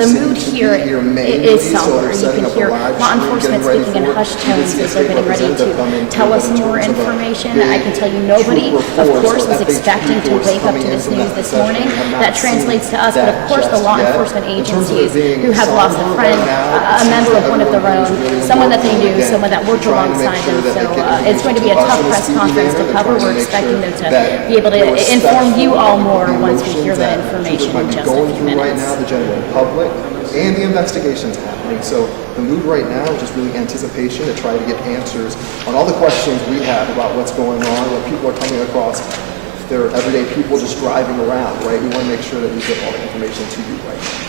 The mood here is somber. You can hear law enforcement speaking in hushed tones as they're getting ready to tell us more information. I can tell you nobody, of course, was expecting to wake up to this news this morning. That translates to us, but of course the law enforcement agencies who have lost a friend, a member of one of their own, someone that they knew, someone that worked alongside them. So it's going to be a tough press conference to cover. We're expecting them to be able to inform you all more once we hear that information in just a few minutes. Right now, the general public and the investigation's happening. So the mood right now is just really anticipation to try to get answers on all the questions we have about what's going on, when people are coming across their everyday people just driving around, right? We want to make sure that we get all the information to you right now.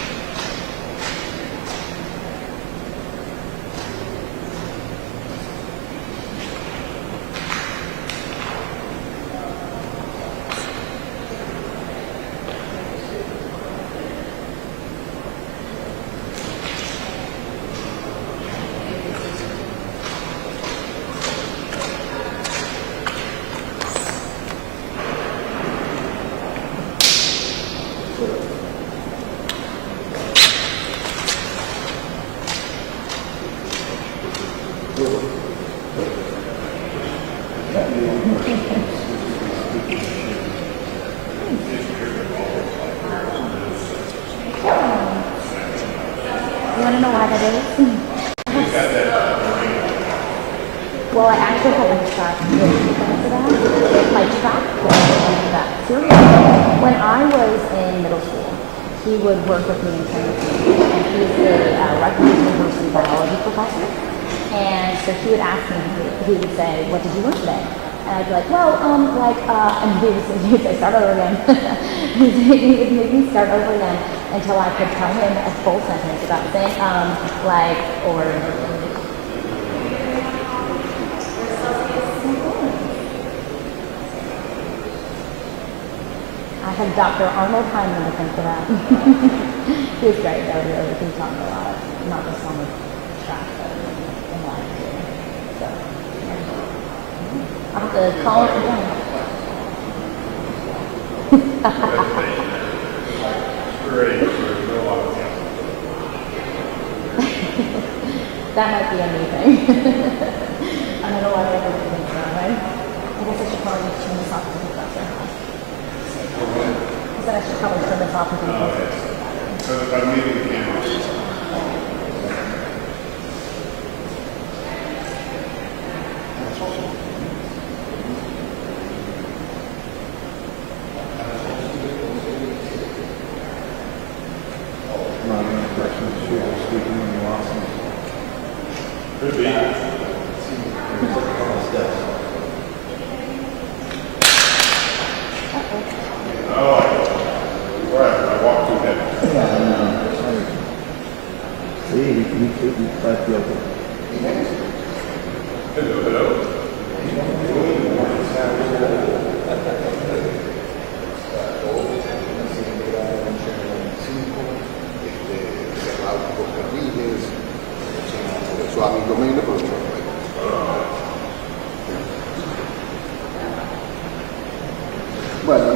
You want to know why that is? Well, I actually have a track for that. My track for that. Seriously. When I was in middle school, he would work with me in chemistry, and he's a Rutgers University biology professor. And so he would ask me, he would say, "What did you learn today?" And I'd be like, "Well, and he would say, start over again." He would make me start over again until I could tell him a full sentence about saying, or. I had Dr. Arnold Hyman to thank for that. He was great, though. He taught me a lot, not just on the track, but in life too. So, I'll have to call it again. That might be a new thing. I don't know why I ever think that, right? I guess I should probably just turn this off to the professor. I said I should probably turn this off to the professor. So I'm leaving the camera. Could be. I walked through that. Yeah, I know. See, he tried to open. Hello. Su amigo mío le preguntó. Bueno.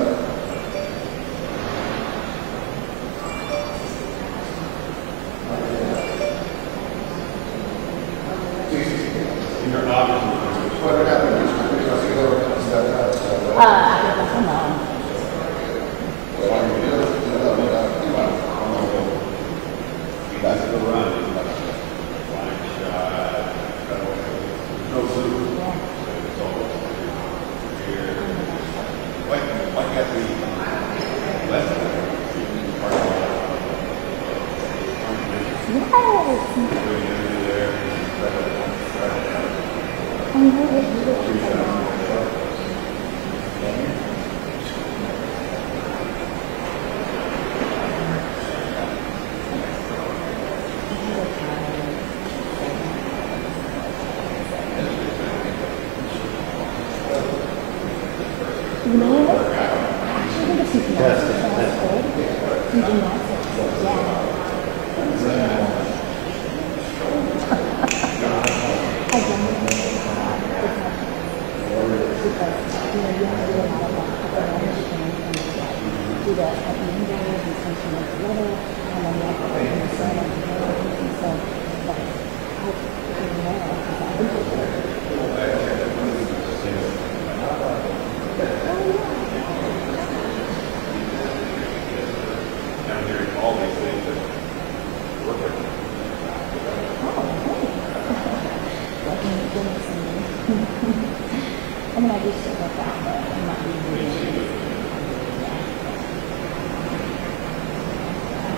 I do still work out, but I'm not really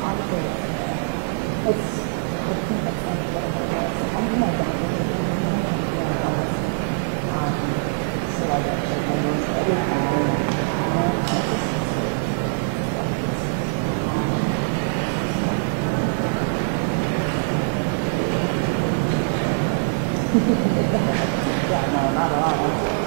honestly, it's, I think that's like what it is. I'm gonna go so I get to every time. Yeah, no, not at all.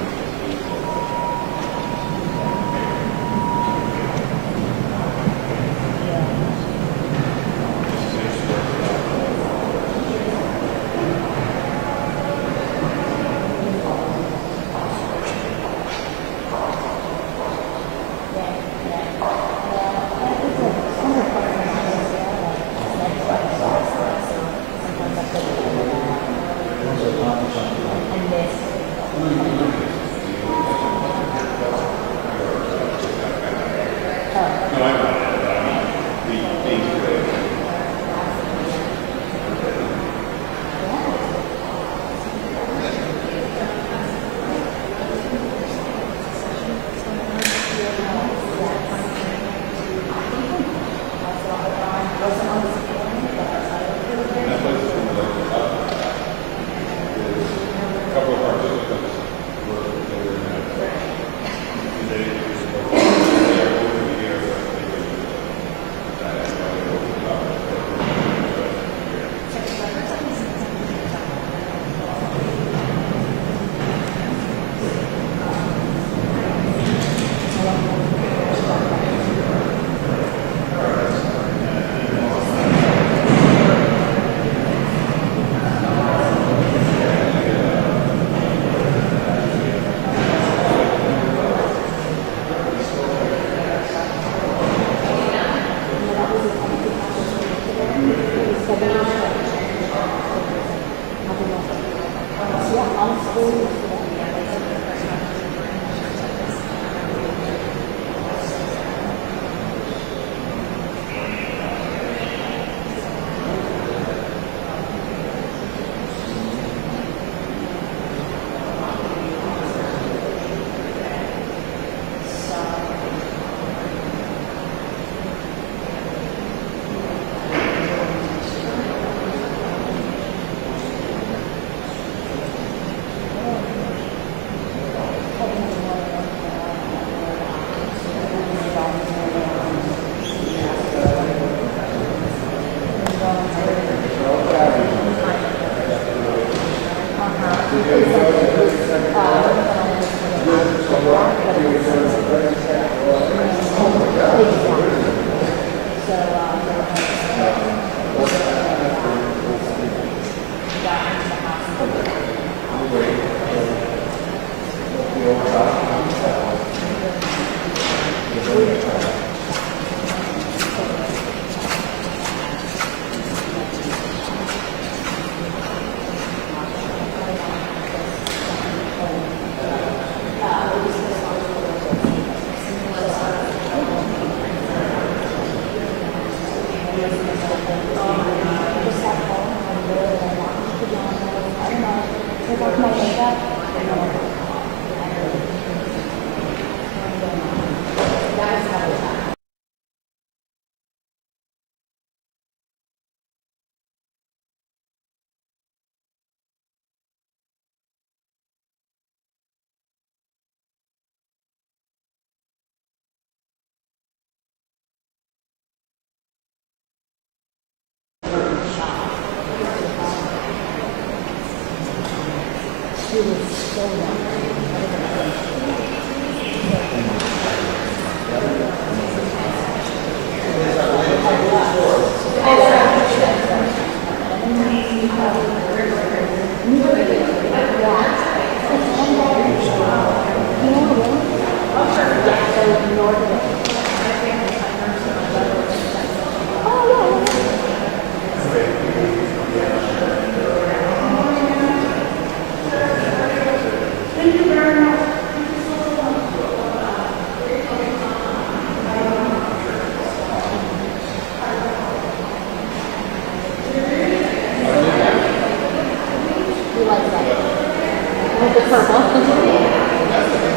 With the purple.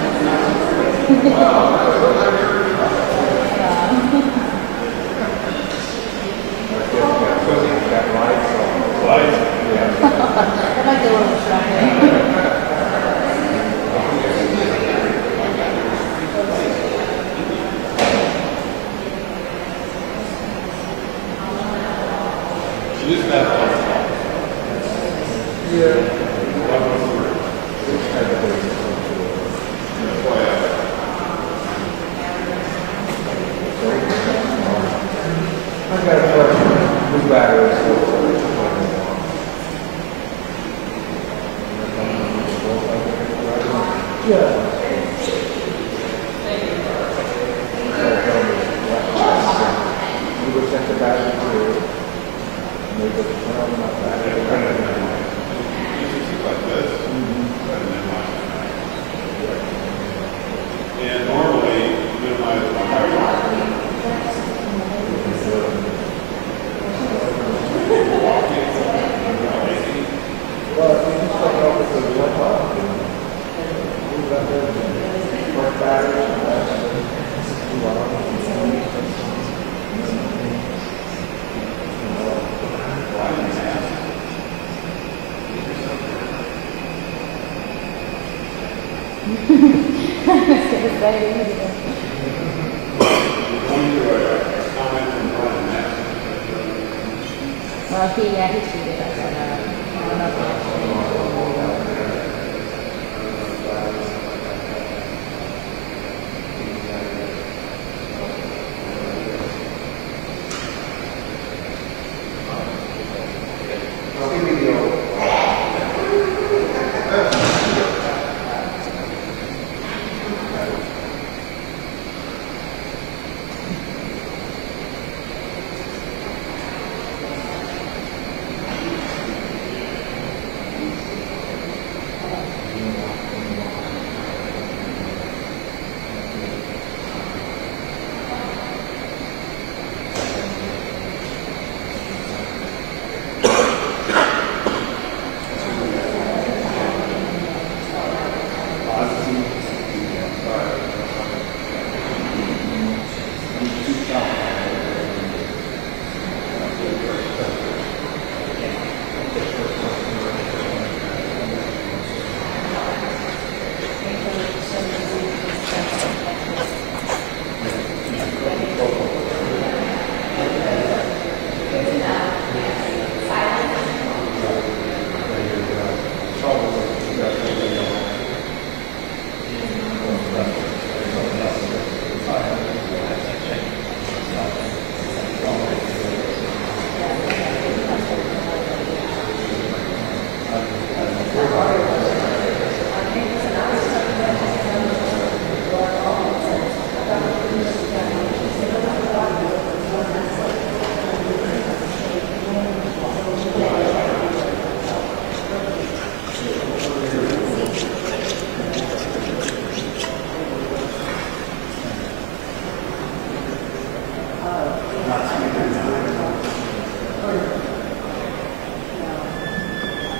That might be a little distracting. I got a question. New batteries. Yeah. We would check the battery too. And they would turn on the battery. And normally, minimize my power. Well, you just start off with the one off. Move that there. Work batteries. Well, he treated us on that.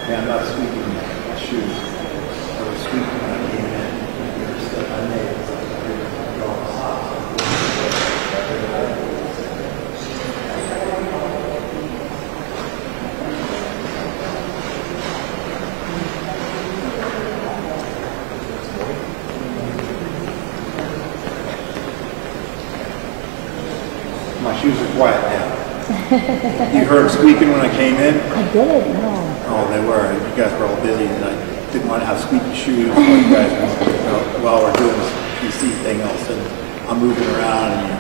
Yeah, I'm not squeaking my shoes. I was squeaking when I came in. There's stuff I made. My shoes are quiet now. You heard squeaking when I came in? I did, no. Oh, they were. You guys were all busy, and I didn't want to have squeaky shoes while you guys were, while we're doing this PC thing. All of a sudden, I'm moving around, and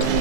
All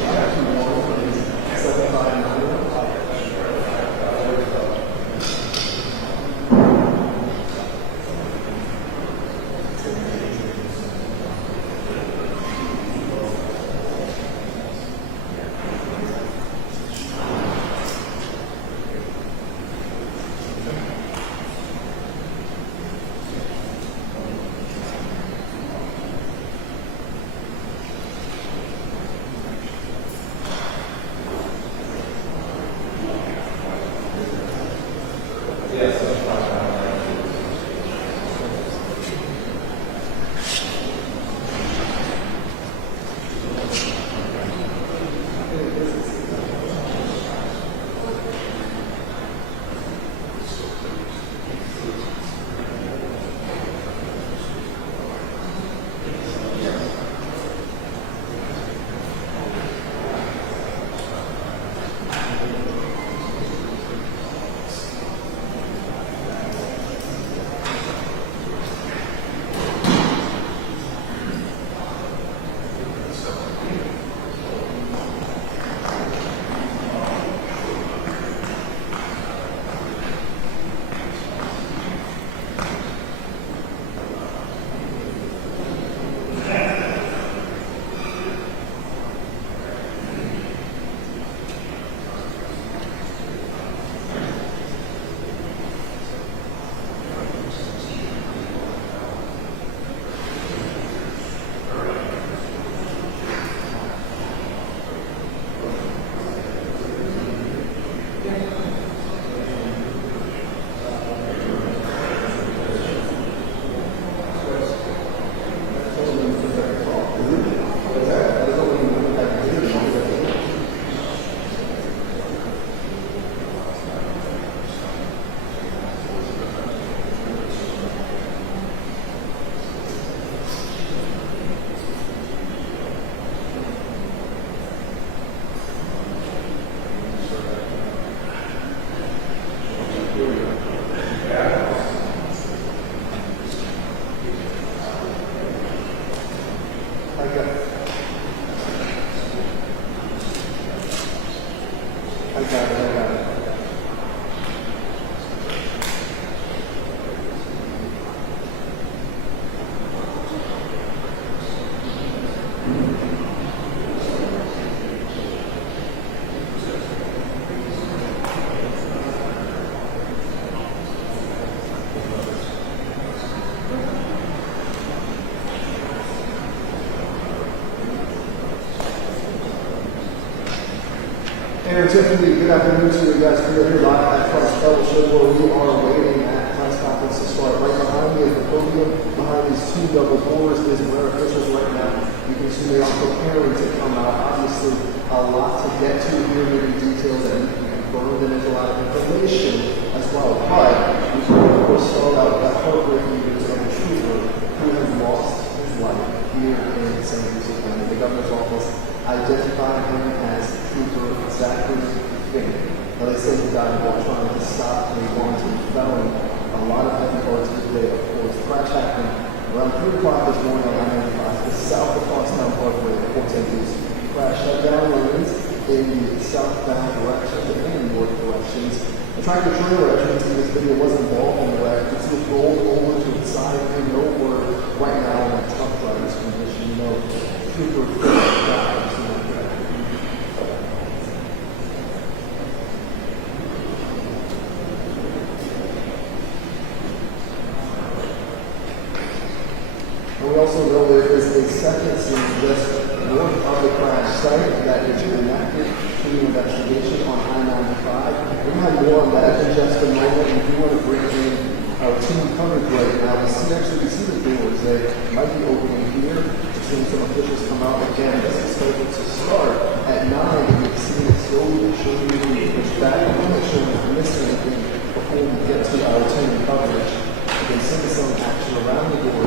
Aaron, Tiffany, good afternoon to you guys. We are here live at Christ Fellowship where we are waiting at press conference to start. Right behind me is the podium. Behind these two double doors is where officials right now. You can see they are preparing to come out. Obviously, a lot to get to here, maybe details that you can confirm, and there's a lot of information as well. But we can, of course, start out with that heartbreaking news of a trooper who has lost his life here in St. Lucie County. The governor's office identified him as Trooper Zachary Fink. Now they say he died while trying to stop a wanton felon. A lot of heavy hearts today, of course. Crash happened around 3 o'clock this morning on I-95, the south of Crosstown Parkway at Port St. Lucie. Crash shut down lanes in the southbound direction and north directions. The tractor trailer, as you can see in this video, was involved in the wreck. You can see it rolled over to the side and no word right now on that tough driver's condition. You know, Trooper Fink died. We also know there is a second scene just north of the crash site that is connected to the investigation on I-95. We'll have more on that in just a moment. We do want to bring in our team coverage right now. We see the doors. They might be opening here. We're seeing some officials come out again. This is scheduled to start at 9. And we've seen it slowly being pushed back. I want to make sure we're not missing anything before we get to our team coverage. You can see some action around the door.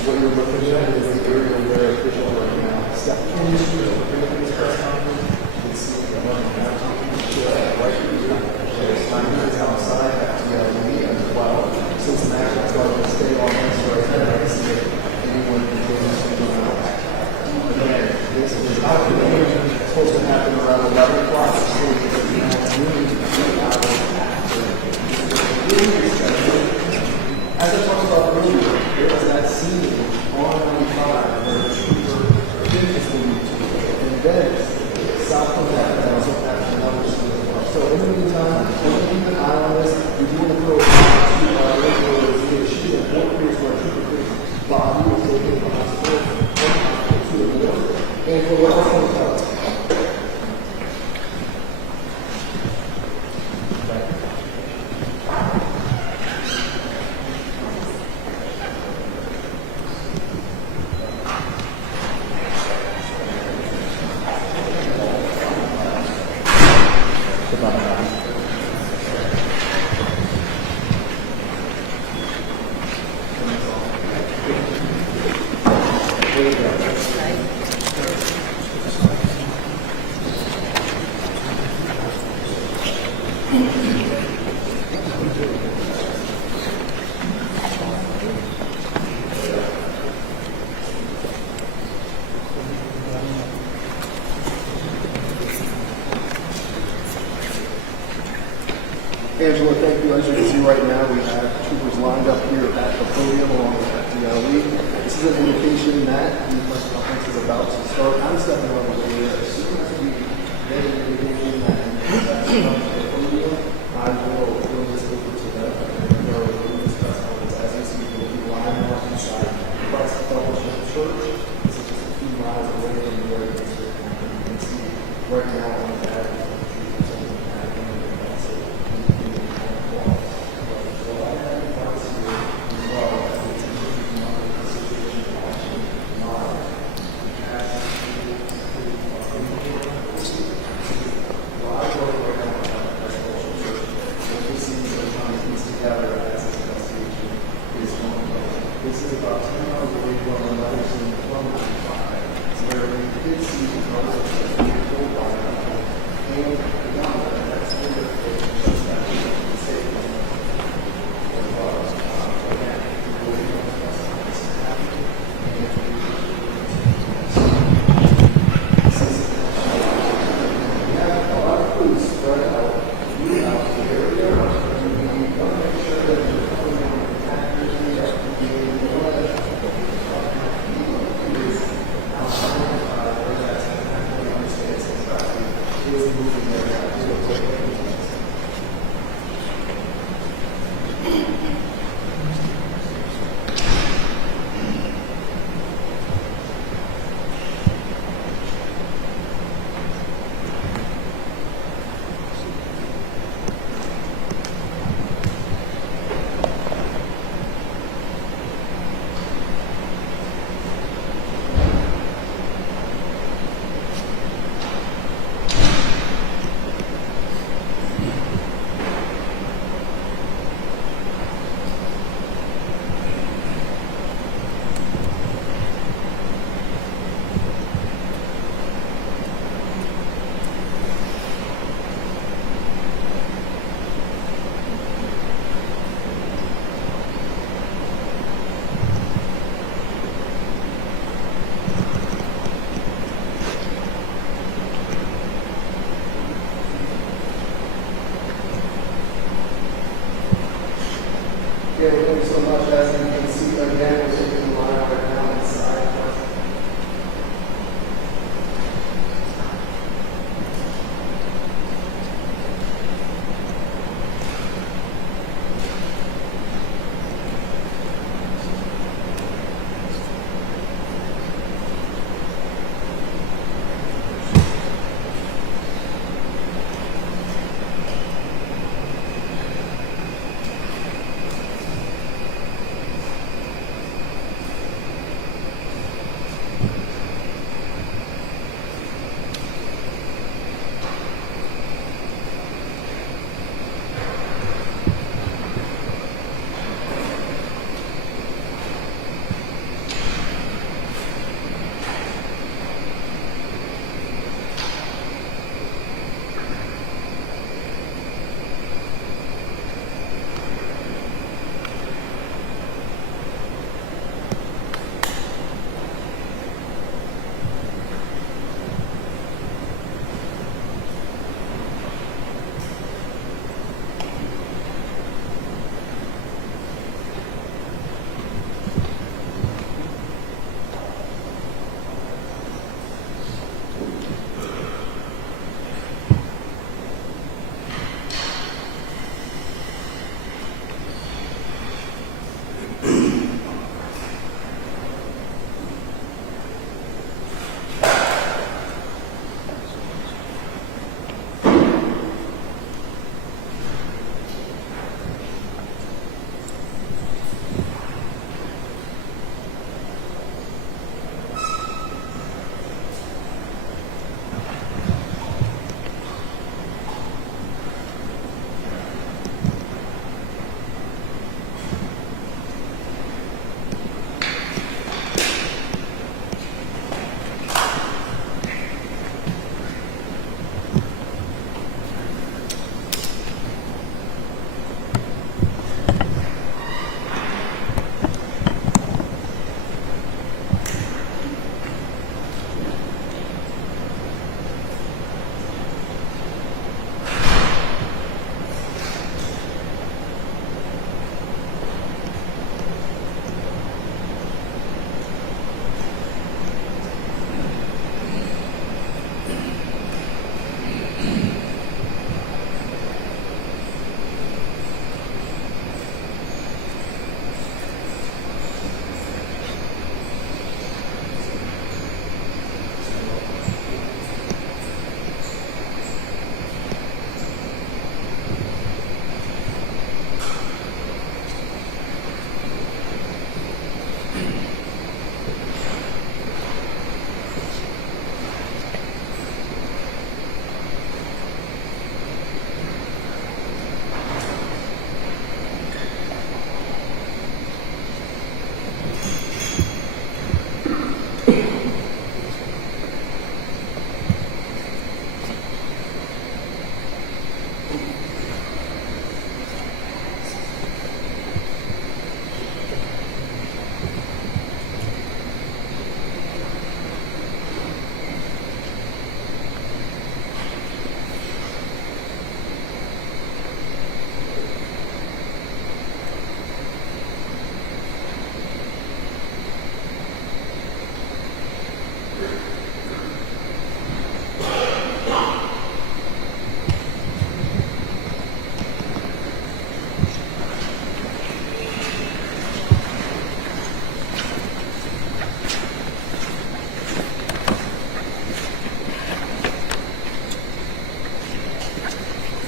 What you're looking at is the area where officials right now step into this press conference. You can see the running down right here. There's 9 minutes outside at TLE as well. So some action is going to stay on this right there. I see if anyone continues to go out. Again, this is supposed to happen around 11 o'clock. It's supposed to be noon to 3 hours after. As I talked about earlier, there was that scene on 95 where the trooper physically and then south of that, and also after another scene as well. So in the meantime, we're keeping an eye on this. We do want to throw it to our regulars. We achieved a 4 years where Trooper body was taken to the hospital to the north. And for what else can we tell? Angela, thank you. As you can see right now, we have troopers lined up here at the podium along with FDLE. This is an indication that the press conference is about to start. I'm stepping on the way here. As soon as we get an indication that the press comes to the podium, I will throw this over to them. And we are doing this press conference. As you see, we'll be lining up inside Christ Fellowship Church. This is just a few miles away from where this is happening. You can see right now on the back. This is about 10 miles away from the Madison 195, where we did see the cars being pulled by and beyond that, that's where the just that we can say again, people who don't trust us to happen. We have a lot of crews spread out throughout the area, and we want to make sure that we're coming in accurately at Yeah, thank you so much. As you can see, again, we're taking the line right now inside.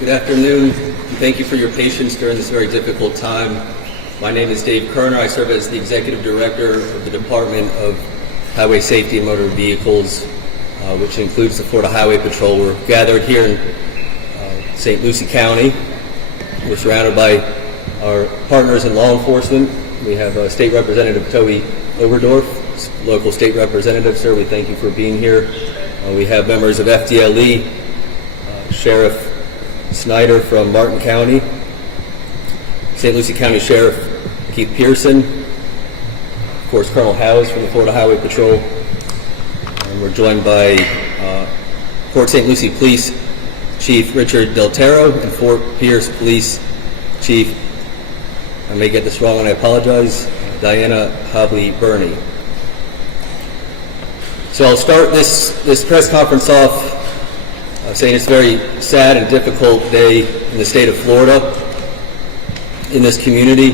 Good afternoon. Thank you for your patience during this very difficult time. My name is Dave Kerner. I serve as the Executive Director of the Department of Highway Safety and Motor Vehicles, which includes the Florida Highway Patrol. We're gathered here in St. Lucie County. We're surrounded by our partners in law enforcement. We have State Representative Toby Oberdorf, local state representative. Sir, we thank you for being here. We have members of FDLE, Sheriff Snyder from Martin County, St. Lucie County Sheriff Keith Pearson, of course Colonel Howes from the Florida Highway Patrol, and we're joined by Port St. Lucie Police Chief Richard Del Taro and Fort Pierce Police Chief, I may get this wrong and I apologize, Diana Hobley-Burney. So I'll start this press conference off saying it's a very sad and difficult day in the state of Florida, in this community,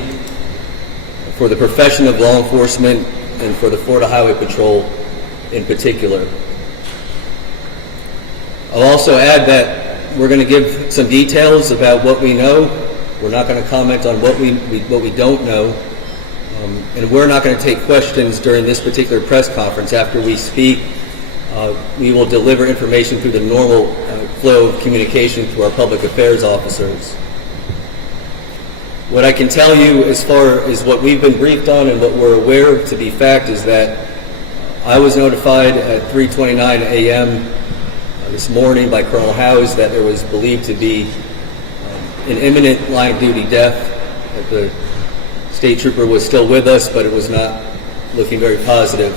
for the profession of law enforcement and for the Florida Highway Patrol in particular. I'll also add that we're going to give some details about what we know. We're not going to comment on what we don't know. And we're not going to take questions during this particular press conference. After we speak, we will deliver information through the normal flow of communication to our public affairs officers. What I can tell you as far as what we've been briefed on and what we're aware of to be fact is that I was notified at 3:29 a.m. This morning by Colonel Howes that there was believed to be an imminent line of duty death, that the state trooper was still with us, but it was not looking very positive.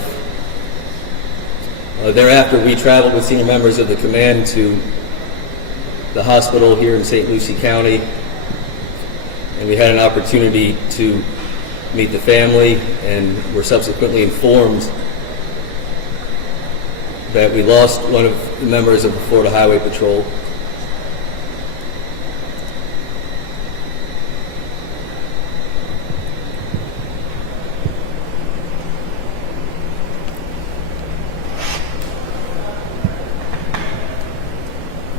Thereafter, we traveled with senior members of the command to the hospital here in St. Lucie County, and we had an opportunity to meet the family, and were subsequently informed that we lost one of the members of the Florida Highway Patrol.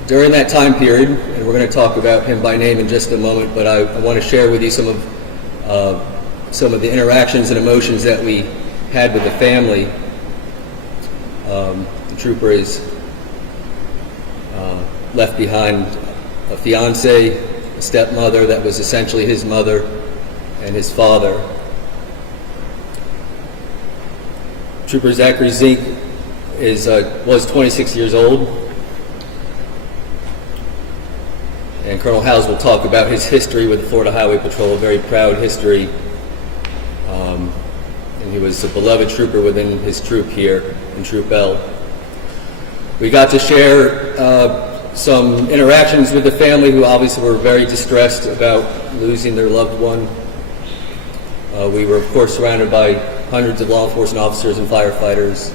During that time period, and we're going to talk about him by name in just a moment, but I want to share with you some of the interactions and emotions that we had with the family. The trooper is left behind a fiance, a stepmother that was essentially his mother, and his father. Trooper Zachary Zink was 26 years old. And Colonel Howes will talk about his history with the Florida Highway Patrol, a very proud history. And he was a beloved trooper within his troop here in Troop L. We got to share some interactions with the family, who obviously were very distressed about losing their loved one. We were, of course, surrounded by hundreds of law enforcement officers and firefighters.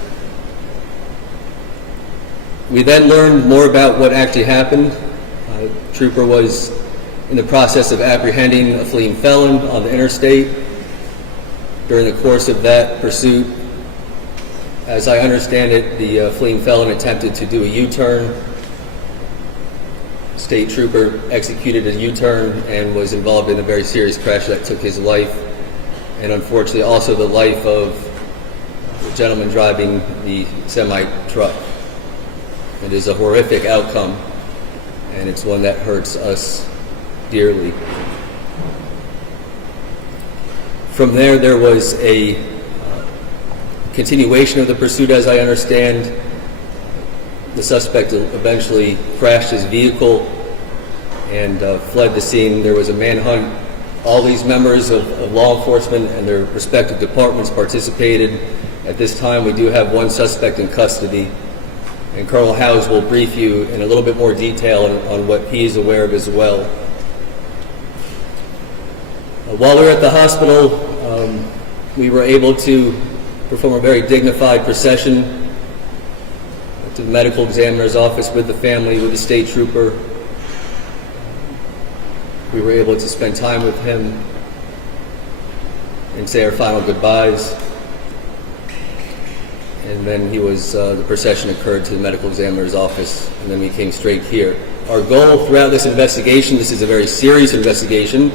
We then learned more about what actually happened. The trooper was in the process of apprehending a fleeing felon on the interstate. During the course of that pursuit, as I understand it, the fleeing felon attempted to do a U-turn. State trooper executed a U-turn and was involved in a very serious crash that took his life, and unfortunately also the life of the gentleman driving the semi-truck. It is a horrific outcome, and it's one that hurts us dearly. From there was a continuation of the pursuit, as I understand. The suspect eventually crashed his vehicle and fled the scene. There was a manhunt. All these members of law enforcement and their respective departments participated. At this time, we do have one suspect in custody, and Colonel Howes will brief you in a little bit more detail on what he is aware of as well. While we were at the hospital, we were able to perform a very dignified procession to the medical examiner's office with the family, with the state trooper. We were able to spend time with him and say our final goodbyes. and then the procession occurred to the medical examiner's office, and then we came straight here. Our goal throughout this investigation, this is a very serious investigation,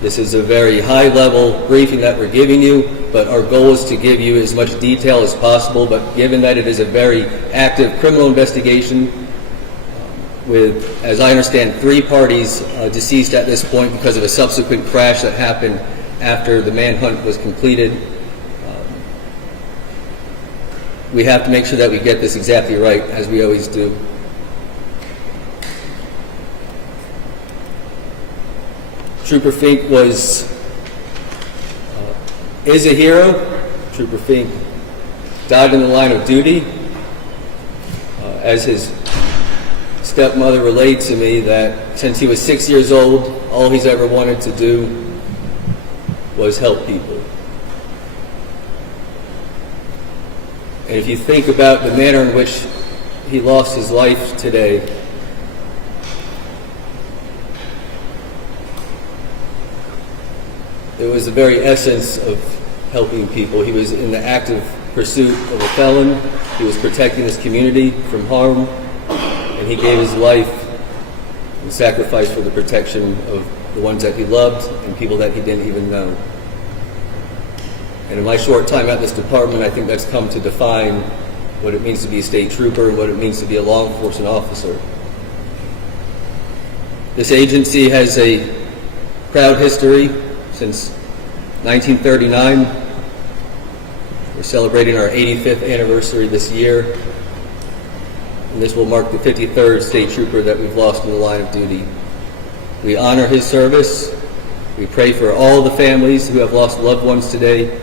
this is a very high-level briefing that we're giving you, but our goal is to give you as much detail as possible, but given that it is a very active criminal investigation with, as I understand, 3 parties deceased at this point because of a subsequent crash that happened after the manhunt was completed, we have to make sure that we get this exactly right, as we always do. Trooper Fink is a hero. Trooper Fink died in the line of duty. As his stepmother relayed to me, that since he was 6 years old, all he's ever wanted to do was help people. And if you think about the manner in which he lost his life today, it was the very essence of helping people. He was in the active pursuit of a felon. He was protecting his community from harm, and he gave his life and sacrifice for the protection of the ones that he loved and people that he didn't even know. And in my short time at this department, I think that's come to define what it means to be a state trooper and what it means to be a law enforcement officer. This agency has a proud history since 1939. We're celebrating our 85th anniversary this year, and this will mark the 53rd state trooper that we've lost in the line of duty. We honor his service. We pray for all the families who have lost loved ones today,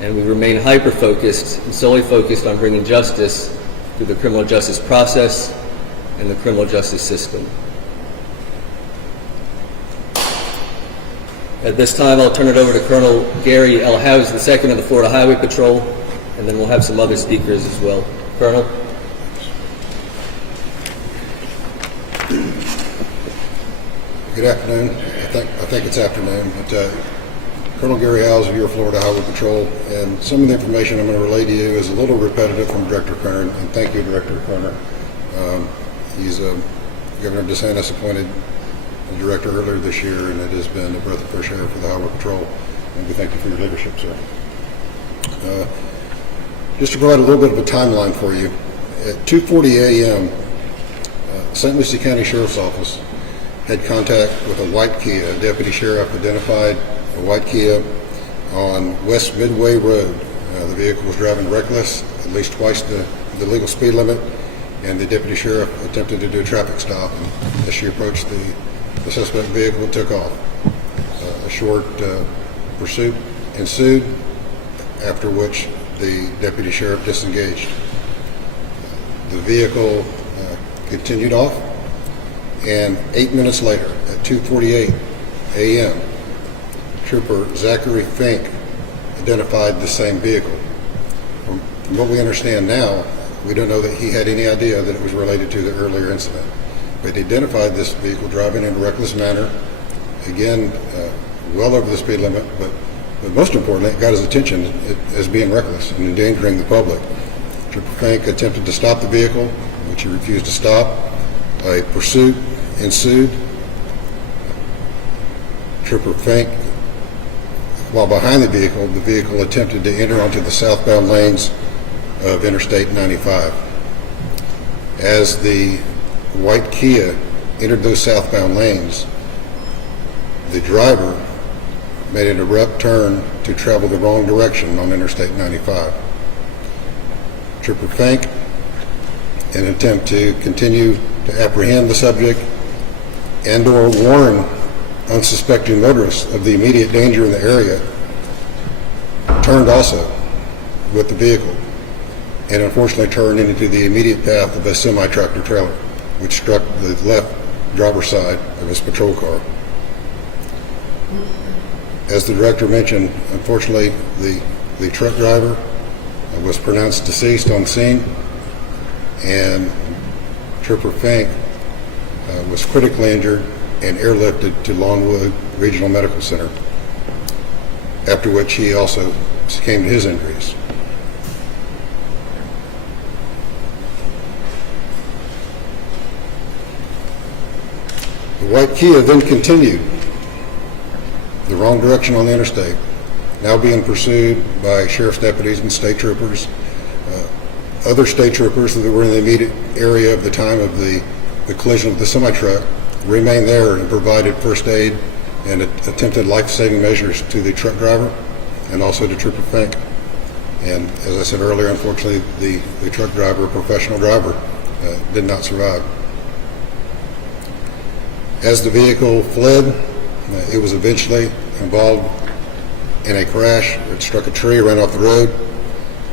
and we remain hyper-focused and solely focused on bringing justice through the criminal justice process and the criminal justice system. At this time, I'll turn it over to Colonel Gary L. Howes II of the Florida Highway Patrol, and then we'll have some other speakers as well. Colonel? Good afternoon. I think it's afternoon, but Colonel Gary Howes of your Florida Highway Patrol, and some of the information I'm going to relay to you is a little repetitive from Director Kern, and thank you, Director Kerner. He's Governor DeSantis appointed the director earlier this year, and it has been a breath of fresh air for the Highway Patrol, and we thank you for your leadership, sir. Just to provide a little bit of a timeline for you, at 2:40 a.m., St. Lucie County Sheriff's Office had contact with a white Kia. A deputy sheriff identified a white Kia on West Midway Road. The vehicle was driving reckless, at least twice the legal speed limit, and the deputy sheriff attempted to do a traffic stop. And as she approached the suspect vehicle, it took off. A short pursuit ensued, after which the deputy sheriff disengaged. The vehicle continued off, and 8 minutes later, at 2:48 a.m., Trooper Zachary Fink identified the same vehicle. From what we understand now, we don't know that he had any idea that it was related to the earlier incident. But he identified this vehicle driving in a reckless manner, again, well over the speed limit, but most importantly, it got his attention as being reckless and endangering the public. Trooper Fink attempted to stop the vehicle, which he refused to stop. A pursuit ensued. Trooper Fink, while behind the vehicle attempted to enter onto the southbound lanes of Interstate 95. As the white Kia entered those southbound lanes, the driver made an abrupt turn to travel the wrong direction on Interstate 95. Trooper Fink, in an attempt to continue to apprehend the subject and or warn unsuspecting motorists of the immediate danger in the area, turned also with the vehicle and unfortunately turned into the immediate path of a semi-tractor trailer, which struck the left driver's side of his patrol car. As the director mentioned, unfortunately, the truck driver was pronounced deceased on the scene, and Trooper Fink was critically injured and airlifted to Longwood Regional Medical Center, after which he also succumbed to his injuries. The white Kia then continued the wrong direction on the interstate, now being pursued by sheriff's deputies and state troopers. Other state troopers that were in the immediate area of the time of the collision with the semi-truck remained there and provided first aid and attempted life-saving measures to the truck driver and also to Trooper Fink. And as I said earlier, unfortunately, the truck driver, a professional driver, did not survive. As the vehicle fled, it was eventually involved in a crash. It struck a tree, ran off the road,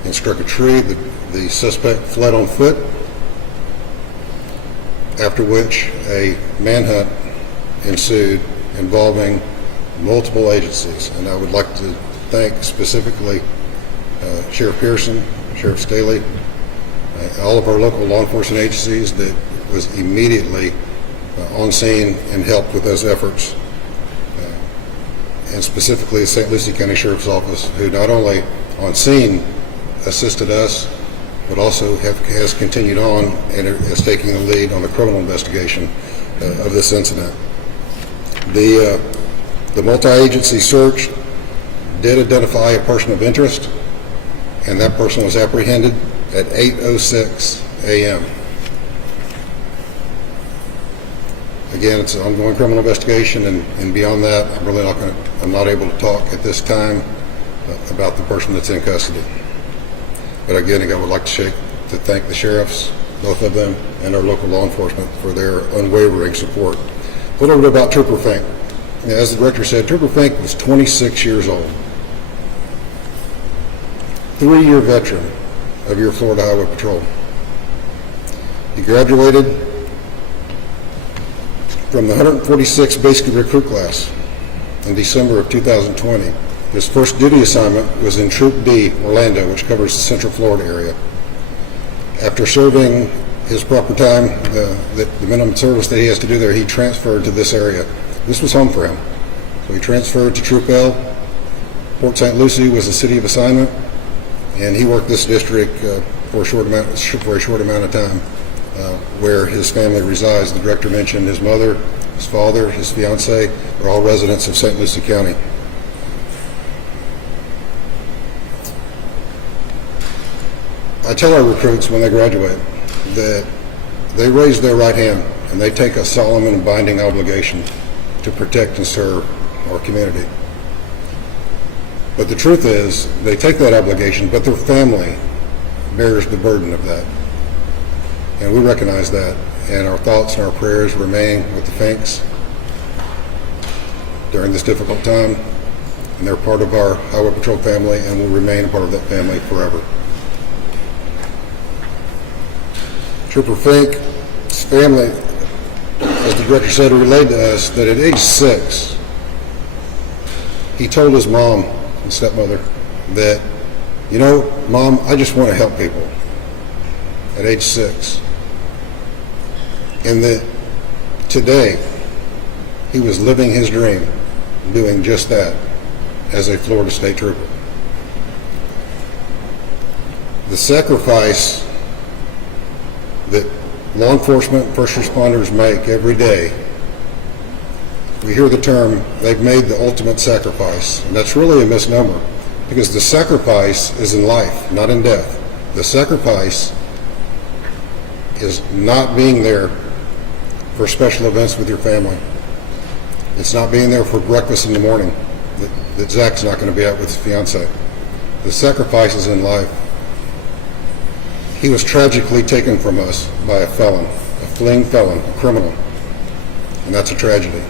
and struck a tree. The suspect fled on foot, after which a manhunt ensued involving multiple agencies. And I would like to thank specifically Sheriff Pearson, Sheriff Staley, all of our local law enforcement agencies that was immediately on scene and helped with those efforts. And specifically the St. Lucie County Sheriff's Office, who not only on scene assisted us, but also has continued on and is taking the lead on the criminal investigation of this incident. The multi-agency search did identify a person of interest, and that person was apprehended at 8:06 a.m. Again, it's an ongoing criminal investigation, and beyond that, I'm not able to talk at this time about the person that's in custody. But again, I would like to thank the sheriffs, both of them, and our local law enforcement for their unwavering support. A little bit about Trooper Fink. As the director said, Trooper Fink was 26 years old. 3-year veteran of your Florida Highway Patrol. He graduated from the 146 basic recruit class in December of 2020. His first duty assignment was in Troop D, Orlando, which covers the Central Florida area. After serving his proper time, the minimum service that he has to do there, he transferred to this area. This was home for him. So he transferred to Troop L. Port St. Lucie was the city of assignment, and he worked this district for a short amount of time, where his family resides. The director mentioned his mother, his father, his fiance are all residents of St. Lucie County. I tell our recruits when they graduate that they raise their right hand and they take a solemn and binding obligation to protect and serve our community. But the truth is, they take that obligation, but their family bears the burden of that. And we recognize that, and our thoughts and our prayers remain with the Finks during this difficult time. And they're part of our Highway Patrol family and will remain a part of that family forever. Trooper Fink's family, as the director said, relayed to us that at age 6, he told his mom and stepmother that, you know, Mom, I just want to help people. At age 6. And that today, he was living his dream, doing just that as a Florida State Trooper. The sacrifice that law enforcement, first responders make every day, we hear the term, they've made the ultimate sacrifice. And that's really a misnomer, because the sacrifice is in life, not in death. The sacrifice is not being there for special events with your family. It's not being there for breakfast in the morning that Zach's not going to be out with his fiance. The sacrifice is in life. He was tragically taken from us by a felon, a fleeing felon, a criminal, and that's a tragedy.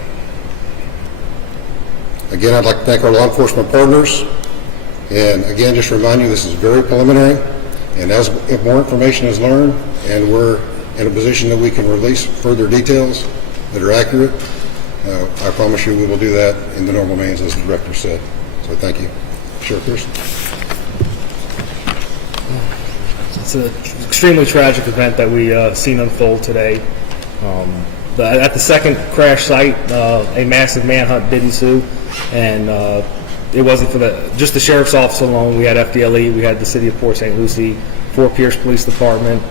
Again, I'd like to thank our law enforcement partners, and again, just remind you, this is very preliminary, and if more information is learned and we're in a position that we can release further details that are accurate, I promise you we will do that in the normal means, as the director said. So thank you. Sheriff Pearson. It's an extremely tragic event that we seen unfold today. At the second crash site, a massive manhunt did ensue, and it wasn't for just the sheriff's office alone. We had FDLE, we had the city of Port St. Lucie, Fort Pierce Police Department,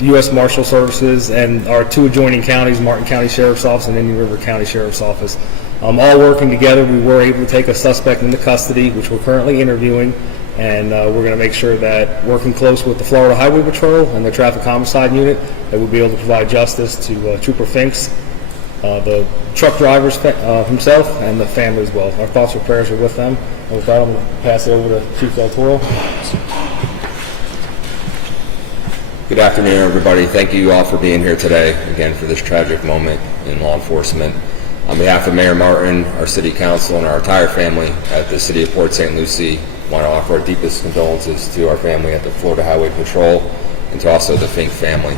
U.S. Marshal Services, and our 2 adjoining counties, Martin County Sheriff's Office and Indian River County Sheriff's Office. All working together, we were able to take a suspect into custody, which we're currently interviewing, and we're going to make sure that, working close with the Florida Highway Patrol and the Traffic Homicide Unit, that we'll be able to provide justice to Trooper Finks, the truck driver himself, and the family as well. Our thoughts and prayers are with them. And with that, I'm going to pass it over to Chief Del Toro. Good afternoon, everybody. Thank you all for being here today, again, for this tragic moment in law enforcement. On behalf of Mayor Martin, our City Council, and our entire family at the City of Port St. Lucie, I want to offer our deepest condolences to our family at the Florida Highway Patrol and to also the Fink family.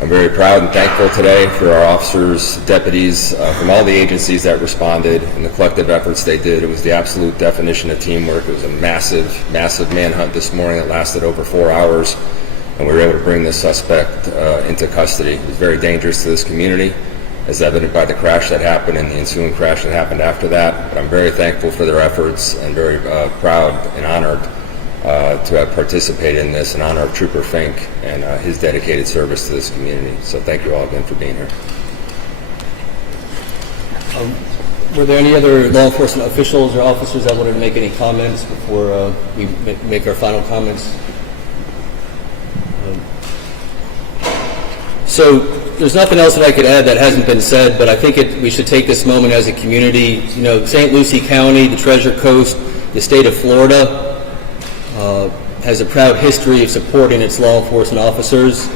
I'm very proud and thankful today for our officers, deputies from all the agencies that responded and the collective efforts they did. It was the absolute definition of teamwork. It was a massive, massive manhunt this morning that lasted over 4 hours, and we were able to bring this suspect into custody. It was very dangerous to this community, as evident by the crash that happened and the ensuing crash that happened after that. But I'm very thankful for their efforts and very proud and honored to have participated in this in honor of Trooper Fink and his dedicated service to this community. So thank you all again for being here. Were there any other law enforcement officials or officers that wanted to make any comments before we make our final comments? So there's nothing else that I could add that hasn't been said, but I think we should take this moment as a community. You know, St. Lucie County, the Treasure Coast, the state of Florida has a proud history of supporting its law enforcement officers.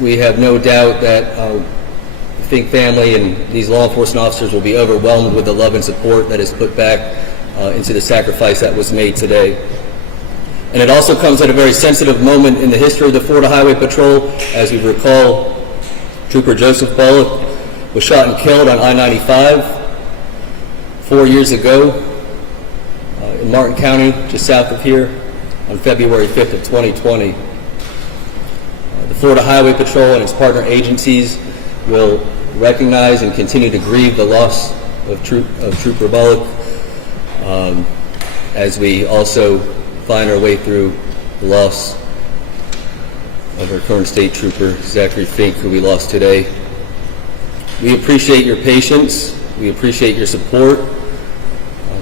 We have no doubt that the Fink family and these law enforcement officers will be overwhelmed with the love and support that is put back into the sacrifice that was made today. And it also comes at a very sensitive moment in the history of the Florida Highway Patrol. As we recall, Trooper Joseph Bullock was shot and killed on I-95 4 years ago in Martin County, just south of here, on February 5th of 2020. The Florida Highway Patrol and its partner agencies will recognize and continue to grieve the loss of Trooper Bullock as we also find our way through the loss of our current state trooper, Zachary Fink, who we lost today. We appreciate your patience. We appreciate your support.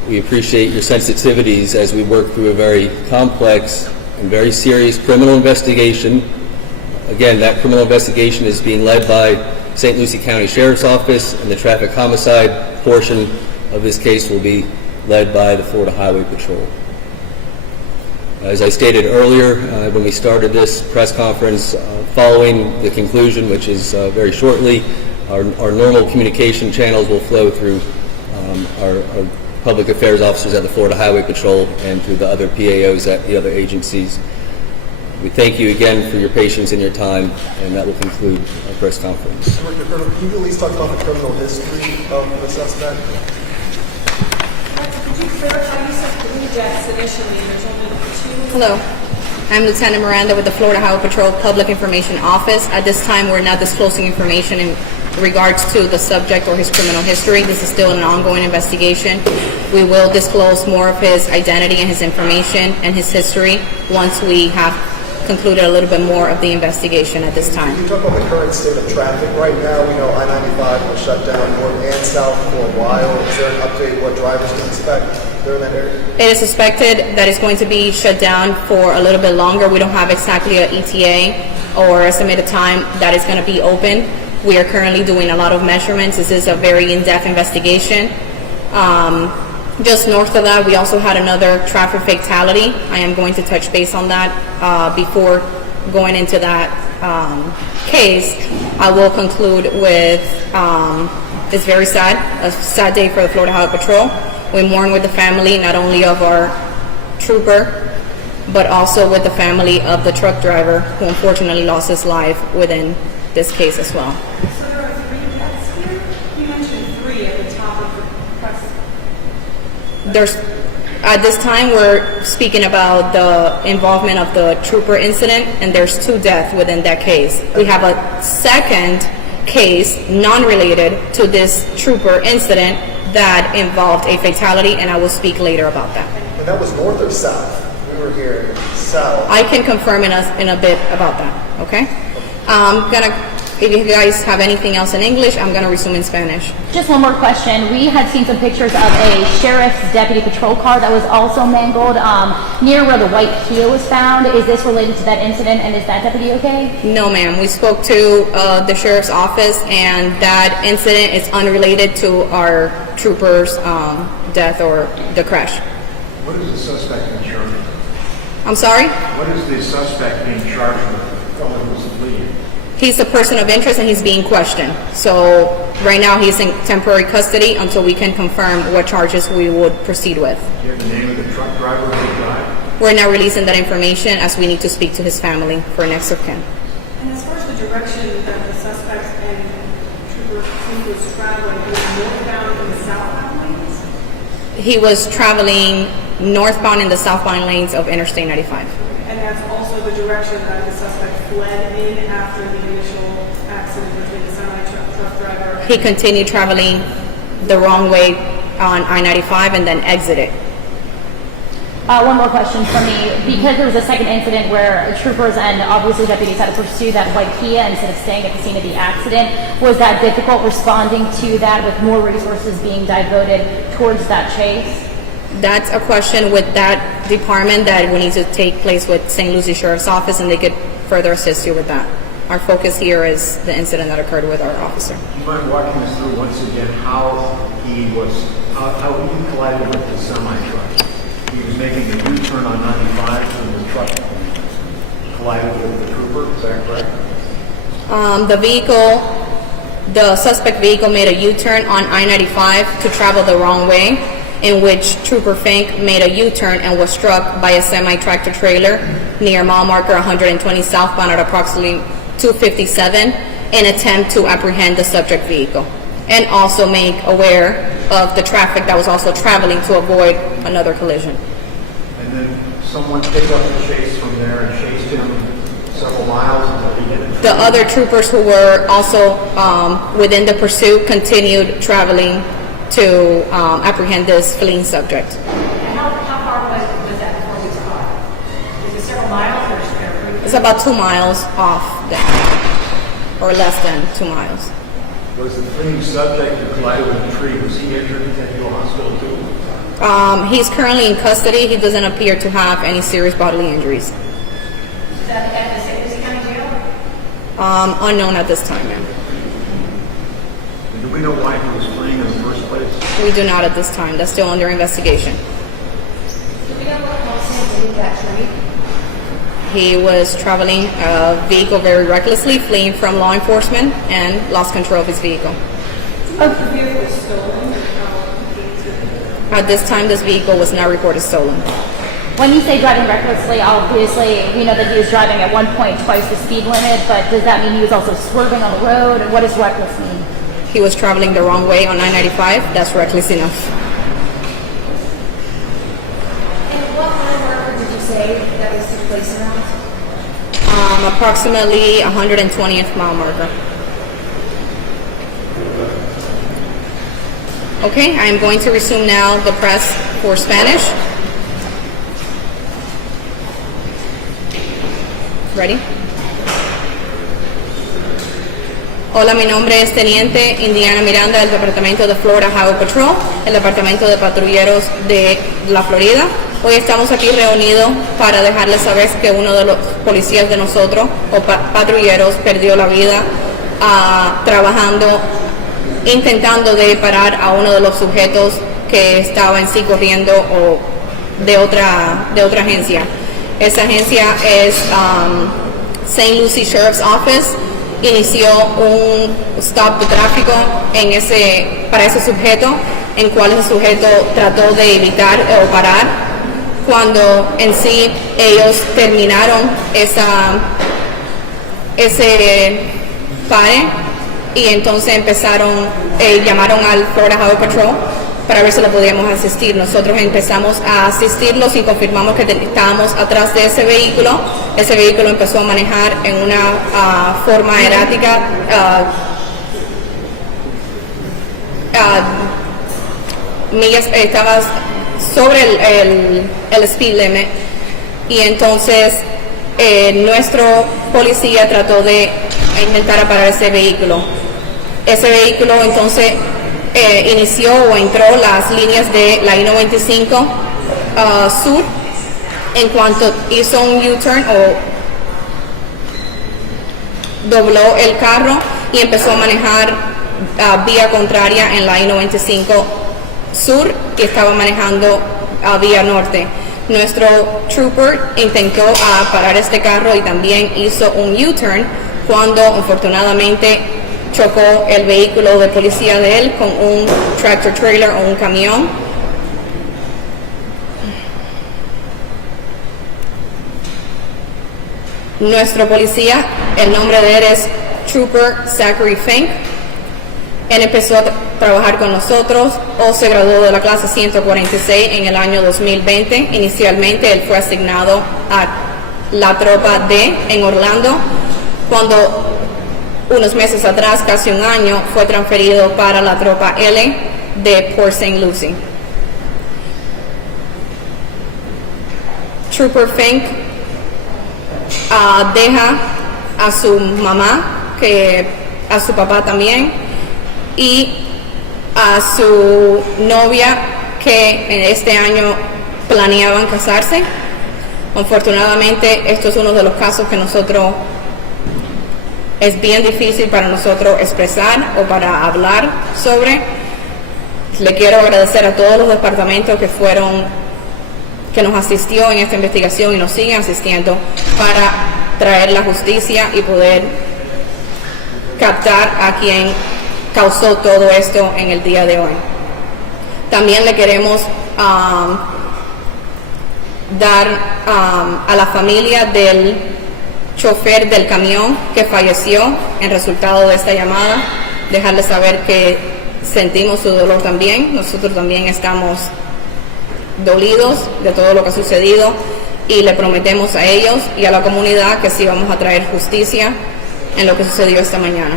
We appreciate your sensitivities as we work through a very complex and very serious criminal investigation. Again, that criminal investigation is being led by St. Lucie County Sheriff's Office, and the traffic homicide portion of this case will be led by the Florida Highway Patrol. As I stated earlier when we started this press conference, following the conclusion, which is very shortly, our normal communication channels will flow through our public affairs officers at the Florida Highway Patrol and through the other PAOs at the other agencies. We thank you again for your patience and your time, and that will conclude our press conference. Can you at least talk about the criminal history of the suspect? Could you clarify, you said 3 deaths initially, and there's only 2? Hello, I'm Lieutenant Miranda with the Florida Highway Patrol Public Information Office. At this time, we're not disclosing information in regards to the subject or his criminal history. This is still an ongoing investigation. We will disclose more of his identity and his information and his history once we have concluded a little bit more of the investigation at this time. Can you talk about the current state of traffic right now? We know I-95 was shut down north and south for a while. Is there an update what drivers can expect during that area? It is suspected that it's going to be shut down for a little bit longer. We don't have exactly an ETA or estimated time that it's going to be open. We are currently doing a lot of measurements. This is a very in-depth investigation. Just north of that, we also had another traffic fatality. I am going to touch base on that before going into that case. I will conclude with it's very sad, a sad day for the Florida Highway Patrol. We mourn with the family, not only of our trooper, but also with the family of the truck driver who unfortunately lost his life within this case as well. So there are 3 deaths here? You mentioned 3 at the top of the press. At this time, we're speaking about the involvement of the trooper incident, and there's 2 deaths within that case. We have a second case, non-related to this trooper incident, that involved a fatality, and I will speak later about that. And that was north or south? We were here south. I can confirm in a bit about that. Okay? I'm gonna, if you guys have anything else in English, I'm gonna resume in Spanish. Just one more question. We had seen some pictures of a sheriff's deputy patrol car that was also mangled near where the white Kia was found. Is this related to that incident, and is that deputy okay? No, ma'am. We spoke to the sheriff's office, and that incident is unrelated to our trooper's death or the crash. What is the suspect being charged with? I'm sorry? What is the suspect being charged with? The fellow who's fleeing. He's a person of interest and he's being questioned. So right now he's in temporary custody until we can confirm what charges we would proceed with. Do you have the name of the truck driver who died? We're not releasing that information as we need to speak to his family for next of kin. And as far as the direction that the suspects and Trooper Fink was traveling, was northbound in the southbound lanes? He was traveling northbound in the southbound lanes of Interstate 95. And that's also the direction that the suspect fled in after the initial accident between the semi-truck driver. He continued traveling the wrong way on I-95 and then exited. One more question from me. Because there was a second incident where troopers and obviously deputies had to pursue that white Kia instead of staying at the scene of the accident, was that difficult responding to that with more resources being diverted towards that chase? That's a question with that department that we need to take place with St. Lucie Sheriff's Office, and they could further assist you with that. Our focus here is the incident that occurred with our officer. Do you mind walking us through once again how he collided with the semi-truck? He was making a U-turn on 95 and the truck collided with the trooper, is that correct? The suspect vehicle made a U-turn on I-95 to travel the wrong way, in which Trooper Fink made a U-turn and was struck by a semi-tractor trailer near mile marker 120 southbound at approximately 257 in attempt to apprehend the subject vehicle, and also make aware of the traffic that was also traveling to avoid another collision. And then someone picked up the chase from there and chased him several miles until he hit it. The other troopers who were also within the pursuit continued traveling to apprehend this fleeing subject. And how far was that before he was caught? Was it several miles or just It's about 2 miles off that, or less than 2 miles. Was the fleeing subject who collided with the tree, was he injured and taken to a hospital too? He's currently in custody. He doesn't appear to have any serious bodily injuries. Is that at the St. Lucie County Jail? Unknown at this time, ma'am. And do we know why he was fleeing in the first place? We do not at this time. That's still under investigation. Do we know what caused him to leave that tree? He was traveling a vehicle very recklessly, fleeing from law enforcement, and lost control of his vehicle. The vehicle was stolen. At this time, this vehicle was not reported stolen. When you say driving recklessly, obviously we know that he was driving at one point twice the speed limit, but does that mean he was also swerving on the road? What does reckless mean? He was traveling the wrong way on I-95. That's reckless enough. And what mile marker did you say that this took place around? Approximately 120th mile marker. Okay, I am going to resume now the press for Spanish. Ready? Hola, mi nombre es Teniente Indiana Miranda del Departamento de Florida Highway Patrol, el Departamento de Patrulleros de la Florida. Hoy estamos aquí reunidos para dejarles saber que uno de los policías de nosotros, o patrulleros, perdió la vida trabajando, intentando de parar a uno de los sujetos que estaba en sí corriendo o de otra agencia. Esa agencia es St. Lucie Sheriff's Office. Inició un stop de tráfico para ese sujeto, en cual ese sujeto trató de evitar o parar, cuando en sí ellos terminaron ese pare, y entonces llamaron al Florida Highway Patrol para ver si lo podíamos asistir. Nosotros empezamos a asistirlos y confirmamos que estábamos atrás de ese vehículo. Ese vehículo empezó a manejar en una forma errática, estaba sobre el speed limit, y entonces nuestro policía trató de intentar parar ese vehículo. Ese vehículo entonces inició o entró las líneas de la I-95 sur. En cuanto hizo un U-turn o dobló el carro y empezó a manejar vía contraria en la I-95 sur, y estaba manejando a vía norte. Nuestro trooper intentó parar este carro y también hizo un U-turn cuando afortunadamente chocó el vehículo de policía de él con un tractor trailer o un camión. Nuestro policía, el nombre de él es Trooper Zachary Fink. Él empezó a trabajar con nosotros o se graduó de la clase 146 en el año 2020. Inicialmente él fue asignado a la tropa D en Orlando, cuando unos meses atrás, casi un año, fue transferido para la tropa L de Port St. Lucie. Trooper Fink deja a su mamá, a su papá también, y a su novia, que en este año planeaban casarse. Afortunadamente, esto es uno de los casos que nosotros es bien difícil para nosotros expresar o para hablar sobre. Le quiero agradecer a todos los departamentos que nos asistió en esta investigación y nos siguen asistiendo para traer la justicia y poder captar a quien causó todo esto en el día de hoy. También le queremos dar a la familia del chofer del camión que falleció en resultado de esta llamada, dejarles saber que sentimos su dolor también. Nosotros también estamos dolidos de todo lo que ha sucedido y le prometemos a ellos y a la comunidad que sí vamos a traer justicia en lo que sucedió esta mañana.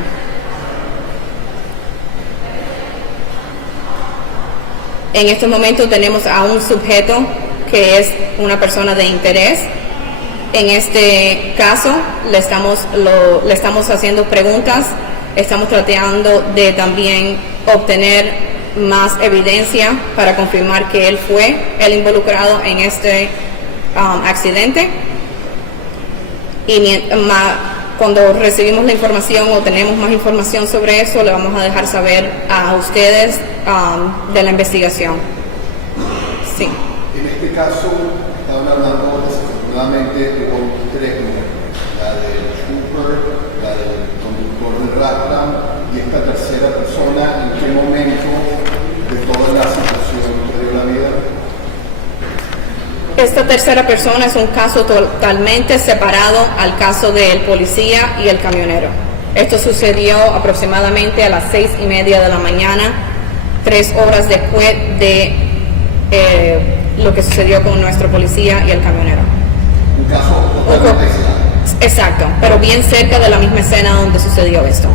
En estos momentos tenemos a un sujeto que es una persona de interés. En este caso le estamos haciendo preguntas, estamos tratando de también obtener más evidencia para confirmar que él fue el involucrado en este accidente. Y cuando recibimos la información o tenemos más información sobre eso, le vamos a dejar saber a ustedes de la investigación. Sí. En este caso, estaban hablando, desafortunadamente, hubo tres muertes: la del trooper, la del conductor del Raptam y esta tercera persona. ¿En qué momento de toda la situación perdió la vida? Esta tercera persona es un caso totalmente separado al caso del policía y el camionero. Esto sucedió aproximadamente a las 6:30 de la mañana, 3 horas después de lo que sucedió con nuestro policía y el camionero. Un caso totalmente aislado. Exacto, pero bien cerca de la misma escena donde sucedió esto.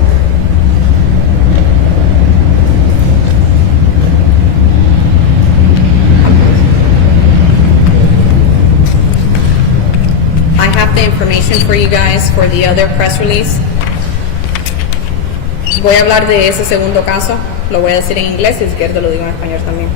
I have the information for you guys for the other press release. Voy a hablar de ese segundo caso, lo voy a decir en inglés y si quieres lo digo en español también.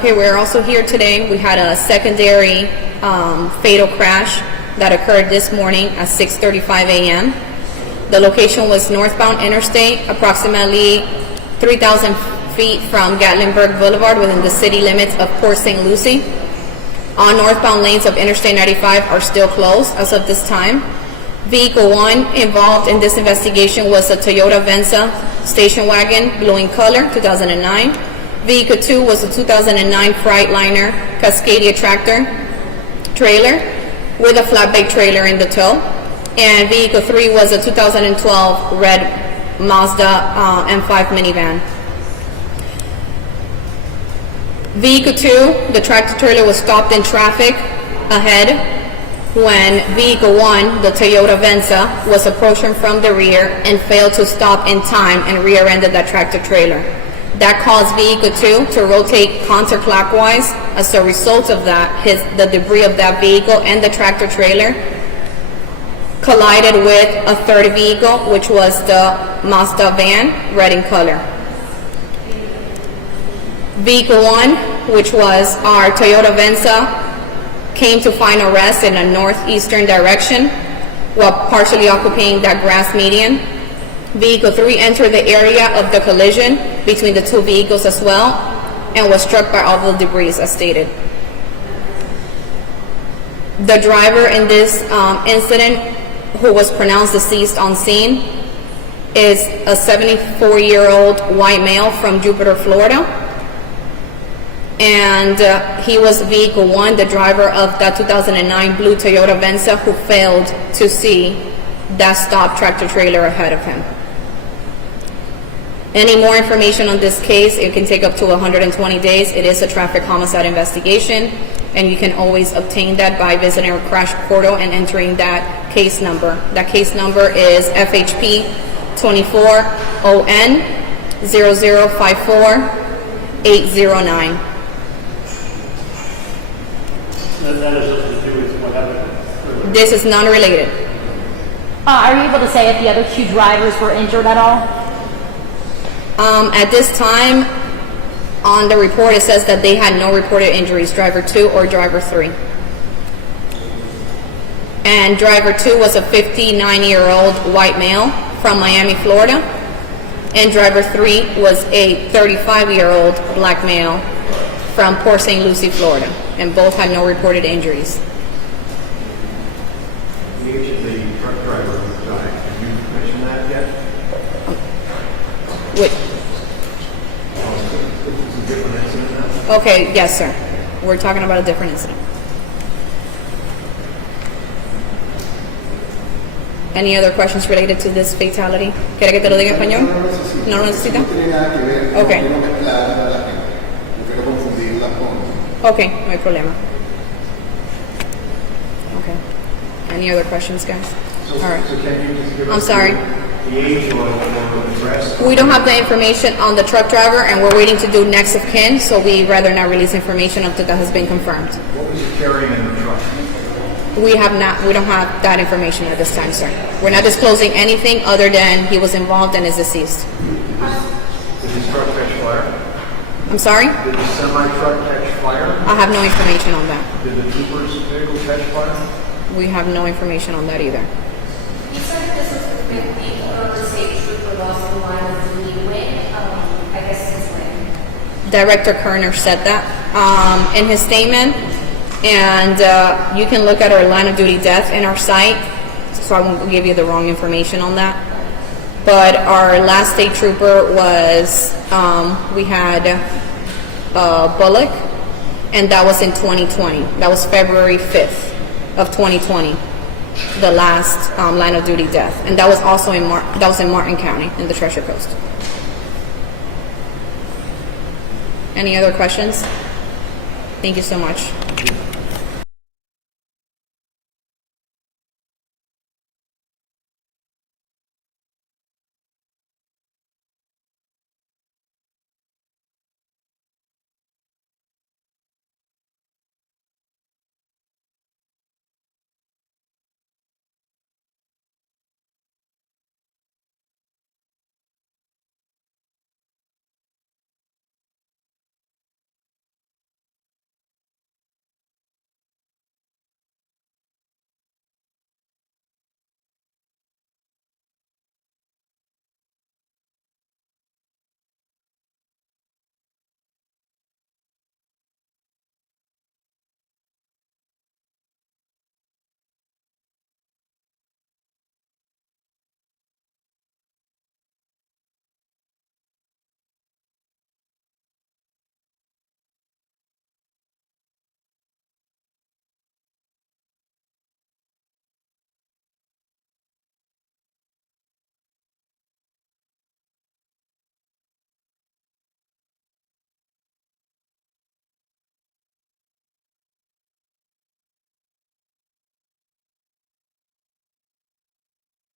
Okay, we're also here today. We had a secondary fatal crash that occurred this morning at 6:35 a.m. The location was northbound interstate, approximately 3,000 feet from Gatlinburg Boulevard within the city limits of Port St. Lucie. All northbound lanes of Interstate 95 are still closed as of this time. Vehicle 1 involved in this investigation was a Toyota Venza station wagon, blue in color, 2009. Vehicle 2 was a 2009 Freightliner Cascadia tractor trailer with a flatbed trailer in the tow. And Vehicle 3 was a 2012 red Mazda M5 minivan. Vehicle 2, the tractor trailer, was stopped in traffic ahead when Vehicle 1, the Toyota Venza, was approaching from the rear and failed to stop in time and rear-ended that tractor trailer. That caused Vehicle 2 to rotate counterclockwise. As a result of that, the debris of that vehicle and the tractor trailer collided with a third vehicle, which was the Mazda van, red in color. Vehicle 1, which was our Toyota Venza, came to final rest in a northeastern direction while partially occupying that grass median. Vehicle 3 entered the area of the collision between the two vehicles as well and was struck by all the debris as stated. The driver in this incident, who was pronounced deceased on scene, is a 74-year-old white male from Jupiter, Florida. And he was Vehicle 1, the driver of that 2009 blue Toyota Venza, who failed to see that stopped tractor trailer ahead of him. Any more information on this case, it can take up to 120 days. It is a traffic homicide investigation, and you can always obtain that by visiting our crash portal and entering that case number. That case number is FHP 24ON 0054809. That is just to do with what happened earlier. This is non-related. Are you able to say if the other two drivers were injured at all? At this time, on the report, it says that they had no reported injuries, driver 2 or driver 3. And driver 2 was a 59-year-old white male from Miami, Florida. And driver 3 was a 35-year-old black male from Port St. Lucie, Florida. And both had no reported injuries. The age of the truck driver who died, have you mentioned that yet? Wait. It's a different incident now? Okay, yes, sir. We're talking about a different incident. Any other questions related to this fatality? ¿Quiere que te lo diga en español? ¿No lo necesita? Okay. Okay, no hay problema. Okay. Any other questions, guys? All right. So can you just give I'm us sorry. the age or address? We don't have the information on the truck driver, and we're waiting to do next of kin, so we rather not release information until that has been confirmed. What was he carrying in the truck? We don't have that information at this time, sir. We're not disclosing anything other than he was involved and is deceased. Did his truck catch fire? I'm sorry? Did the semi-truck catch fire? I have no information on that. Did the trooper's vehicle catch fire? We have no information on that either. You said that this was the fifth week of the state trooper lost the line of duty when, I guess since when? Director Kerner said that in his statement, and you can look at our line of duty death in our site, so I won't give you the wrong information on that. But our last state trooper was, we had Bullock, and that was in 2020. That was February 5th of 2020, the last line of duty death, and that was also in Martin County in the Treasure Coast. Any other questions? Thank you so much.